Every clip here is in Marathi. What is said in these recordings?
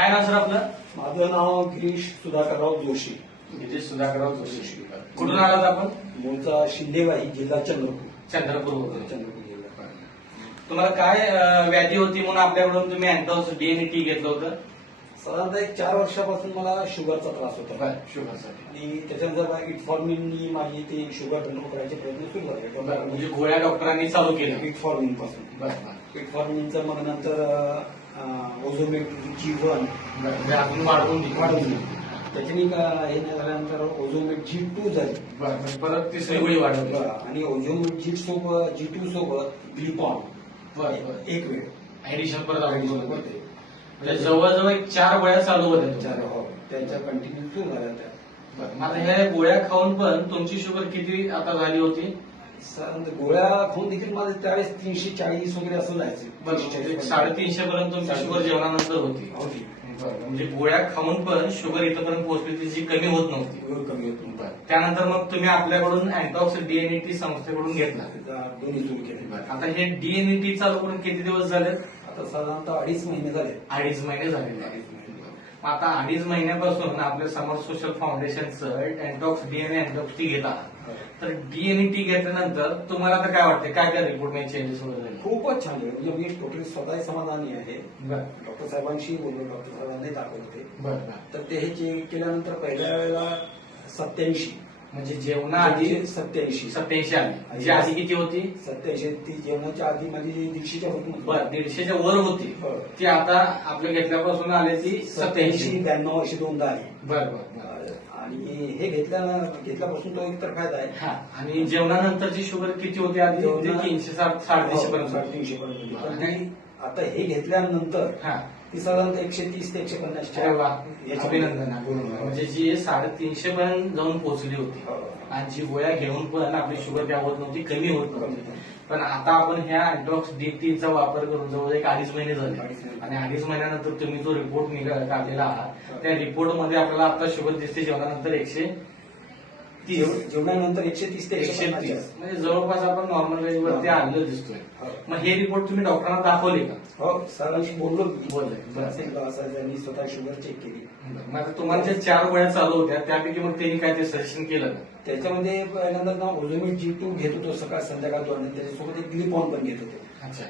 काय नाव सर आपलं? माझं नाव गिरीश सुधाकरराव जोशी. गिरीश सुधाकरराव जोशी. कुठून आलात आपण? मूळचा शिंदेवाही, जिल्हा चंद्रपूर. चंद्रपूर. चंद्रपूर जिल्हा. तुम्हाला काय व्याधी होती म्हणून आपल्याकडून तुम्ही अँटॉक्स डीएनटी घेतलं होतं? साधारणतः एक 4 वर्षापासून मला शुगरचा त्रास होता शुगरसाठी. आणि त्याच्यानंतर इटफॉर्मिननी माझी ते शुगर कंट्रोल करायचे प्रयत्न सुरू झाले. म्हणजे गोळ्या डॉक्टरांनी चालू केल्या इटफॉर्मिन पासून. इटफॉर्मिनचं मग नंतर ओझोमेट G1 आपण वाढवून त्याच्यानी हे नाही झाल्यानंतर ओझोमेट G2 झाली. परत तिसरी गोळी वाढवली आणि ओझोमेट G2 सोबत ग्लिपॉन एक वेळ ऍडिशन परत होते. म्हणजे जवळजवळ 4 गोळ्या चालू होत्या. त्यांच्या कंटिन्यू सुरू झाल्या त्या. आता ह्या गोळ्या खाऊन पण तुमची शुगर किती आता झाली होती? गोळ्या खाऊन देखील माझे त्यावेळेस 340 वगैरे असं जायचं. 350 पर्यंत तुमची शुगर जेवणानंतर होती. म्हणजे गोळ्या खाऊन पण शुगर इथपर्यंत पोहोचली होती जी कमी होत नव्हती. कमी होत. त्यानंतर मग तुम्ही आपल्याकडून अँटॉक्स डीएनटी संस्थेकडून घेतला. दोन्ही सुरू केले. आता हे डीएनटी चालू करून किती दिवस झाले? आता साधारणतः 2.5 महिने झाले. 2.5 महिने झालेले. आता 2.5 महिन्यापासून आपल्या समर सोशल फाउंडेशनचं अँटॉक्स डीएनए अँटॉक्स टी घेता. तर डीएनटी घेतल्यानंतर तुम्हाला आता काय वाटतं? काय काय रिपोर्टमध्ये चेंजेस होत झाले? खूपच छान आहे. म्हणजे मी टोटली स्वतः समाधानी आहे. डॉक्टर साहेबांशी बोललो, डॉक्टर साहेबांनी दाखवले. तर ते हे चेक केल्यानंतर पहिल्या वेळेला 87 म्हणजे जेवणाआधी 87 आली. जी आधी किती होती? 87. ती जेवणाच्या आधी माझी 150च्या होती. बरं, 150च्या वर होती. ती आता आपल्या घेतल्यापासून आली ती 87, 92 अशी दोनदा आली. बरं. आणि हे घेतल्यापासून तो एक तर फायदा आहे. आणि जेवणानंतरची शुगर किती होती आधी? 300, 350 पर्यंत. 350 पर्यंत. आणि आता हे घेतल्यानंतर ती साधारणतः 130 ते 150. अभिनंदन. म्हणजे जी 350 पर्यंत जाऊन पोहोचली होती. आणि जी गोळ्या घेऊन पण आपली शुगर काय होत नव्हती, कमी होत नव्हती. पण आता आपण ह्या अँटॉक्स डीटीचा वापर करून जवळ 2.5 महिने झाले. आणि 2.5 महिन्यानंतर तुम्ही जो रिपोर्ट काढलेला आहात त्या रिपोर्टमध्ये आपल्याला आता शुगर दिसते जेवणानंतर 130. जेवणानंतर 130 ते 150. म्हणजे जवळपास आपण नॉर्मल रेंजवरती आलेलं दिसतोय. मग हे रिपोर्ट तुम्ही डॉक्टरांना दाखवले का? हो, सरांशी बोललो. त्यांनी स्वतः शुगर चेक केली. मग तुम्हाला ज्या 4 गोळ्या चालू होत्या त्यापैकी मग त्यांनी काय ते सजेशन केलं का? त्याच्यामध्ये पहिल्यांदा ना ओझोमेट G2 घेत होतो सकाळ संध्याकाळ 2 आणि त्याच्यासोबत एक ग्लिपॉन पण घेत होतो.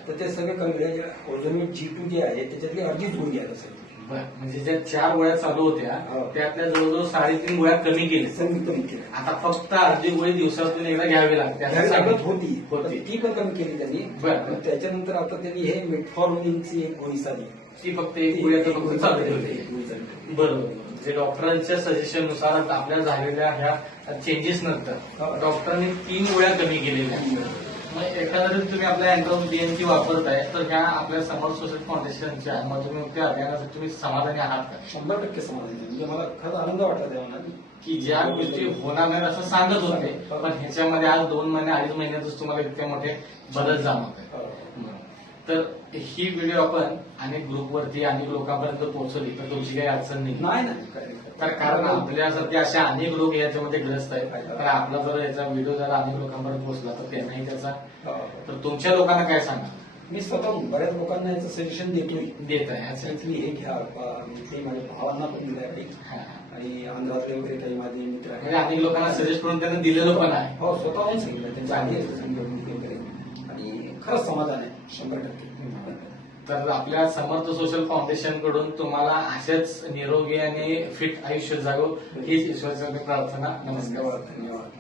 तर ते सगळे कमी. ओझोमेट G2 जे आहे त्याच्यातली अर्धीच गोळी घ्यायला सर. म्हणजे ज्या 4 गोळ्या चालू होत्या त्यातल्या जवळजवळ 3.5 गोळ्या कमी केल्या. आता फक्त अर्धी गोळी दिवसातून एकदा घ्यावी लागते. होती ती पण कमी केली त्यांनी. त्याच्यानंतर आता त्यांनी हे मेटफॉर्मिनची एक गोळी साधी ती फक्त एक गोळी आता फक्त चालू ठेवली. बरोबर. म्हणजे डॉक्टरांच्या सजेशन नुसार आपल्या झालेल्या ह्या चेंजेस नंतर डॉक्टरांनी 3 गोळ्या कमी केलेल्या. मग एकंदरीत तुम्ही आपल्या अँटॉक्स डीएनटी वापरताय तर ह्या आपल्या समर सोशल फाउंडेशनच्या मधुमेह अभियानासाठी तुम्ही समाधानी आहात का? 100% समाधानी. म्हणजे मला खरंच आनंद वाटला तेव्हा की ज्या गोष्टी होणार नाहीत असं सांगत होते पण ह्याच्यामध्ये आज 2 महिने 2.5 महिन्यातच तुम्हाला इतके मोठे बदल जाणवत आहे. तर ही व्हिडिओ आपण अनेक ग्रुपवरती अनेक लोकांपर्यंत पोहोचवली तर तुमची काही अडचण नाही. तर कारण आपल्यासारखे असे अनेक लोक याच्यामध्ये ग्रस्त आहेत. तर आपला जर याचा व्हिडिओ जर अनेक लोकांपर्यंत पोहोचला तर त्यांनाही त्याचा. तर तुमच्या लोकांना काय सांगा? मी स्वतः बऱ्याच लोकांना याचं सजेशन देत आहे. हे घ्या. ते माझ्या भावांना पण दिलं आणि आंध्रातले वगैरे काही माझे मित्र आहेत. अनेक लोकांना सजेस्ट करून त्यांना दिलेलं पण आहे. हो, स्वतःहून सांगितलं. त्यांच्या आधी आणि खरंच समाधान आहे 100%. तर आपल्या समर्थ सोशल फाउंडेशन कडून तुम्हाला असेच निरोगी आणि फिट आयुष्य जागो हीच ईश्वराची प्रार्थना. नमस्कार. धन्यवाद.